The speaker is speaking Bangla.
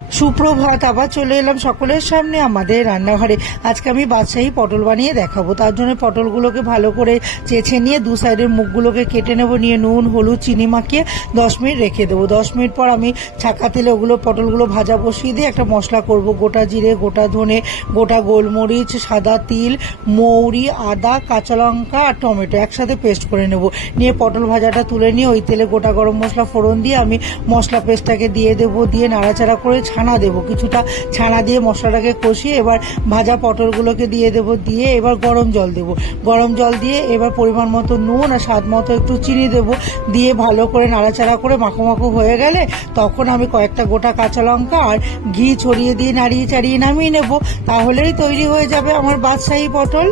সুপ্রভাত, আবার চলে এলাম সকলের সামনে আমাদের রান্নাঘরে। আজকে আমি বাদশাহী পটল বানিয়ে দেখাবো। তার জন্য পটলগুলোকে ভালো করে চেঁচে নিয়ে দু সাইডের মুখগুলোকে কেটে নেব, নিয়ে নুন হলুদ চিনি মাখিয়ে 10 মিনিট রেখে দেবো। 10 মিনিট পর আমি ছাকা তেলে ওগুলো পটলগুলো ভাজা বসিয়ে দিয়ে একটা মশলা করব। গোটা জিরে, গোটা ধনে, গোটা গোলমরিচ, সাদা তিল, মৌরি, আদা, কাঁচা লঙ্কা আর টমেটো একসাথে পেস্ট করে নেব। নিয়ে পটল ভাজাটা তুলে নিয়ে ওই তেলে গোটা গরম মশলা ফোড়ন দিয়ে আমি মশলা পেস্টটাকে দিয়ে দেবো। দিয়ে নাড়াচাড়া করে ছানা দেবো, কিছুটা ছানা দিয়ে মশলাটাকে কষিয়ে এবার ভাজা পটলগুলোকে দিয়ে দেবো। দিয়ে এবার গরম জল দেবো। গরম জল দিয়ে এবার পরিমাণ মতো নুন আর স্বাদ মতো একটু চিনি দেবো। দিয়ে ভালো করে নাড়াচাড়া করে মাখো মাখো হয়ে গেলে তখন আমি কয়েকটা গোটা কাঁচা লঙ্কা আর ঘি ছড়িয়ে দিয়ে নাড়িয়ে চাড়িয়ে নামিয়ে নেবো। তাহলেই তৈরি হয়ে যাবে আমার বাদশাহী পটল।